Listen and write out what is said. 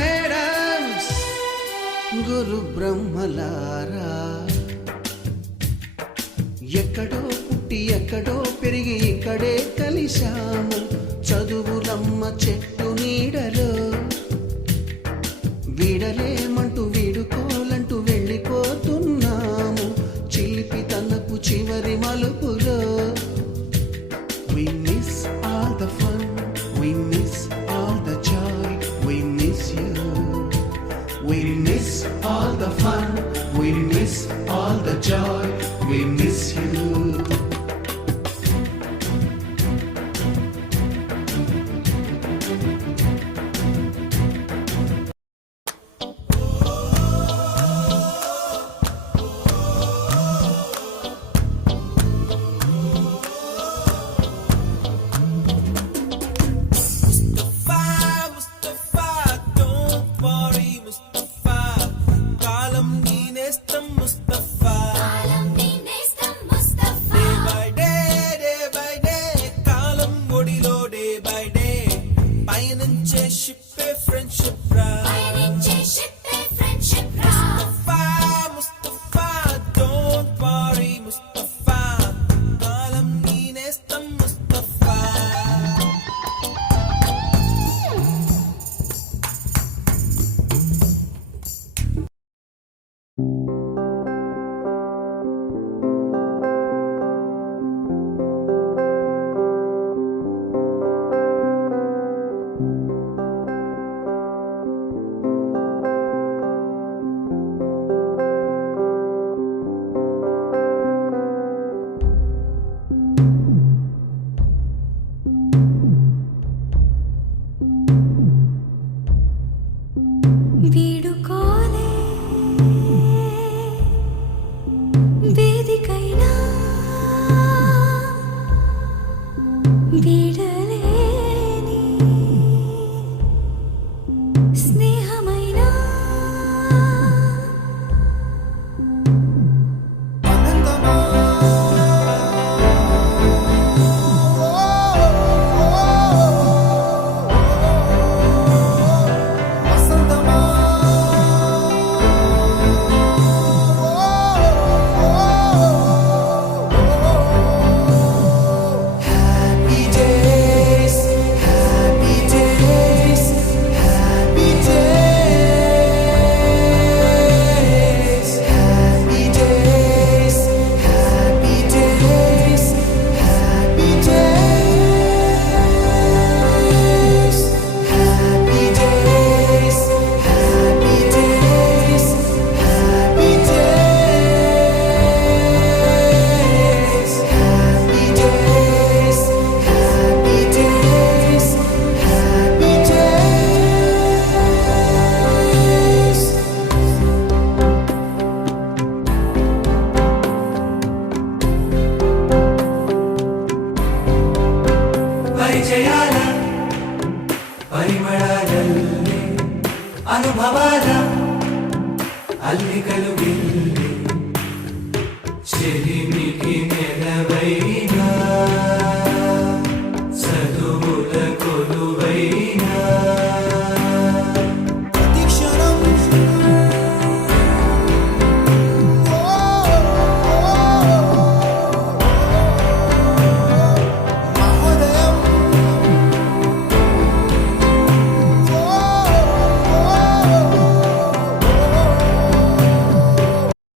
Madams గురు బ్రహ్మలారా. ఎక్కడో పుట్టి ఎక్కడో పెరిగి ఇక్కడే కలిశాము చదువులమ్మ చెట్టు నీడలో. వీడలేమంటూ వీడుకోవాలంటూ వెళ్ళిపోతున్నాము చిలిపి తనపు చివరి మలుపులో. We miss all the fun, we miss joy. విజయాల పరిమళాలల్లి అనుభవాల అల్లికలు వెళ్ళి చెలిమికి నెలవై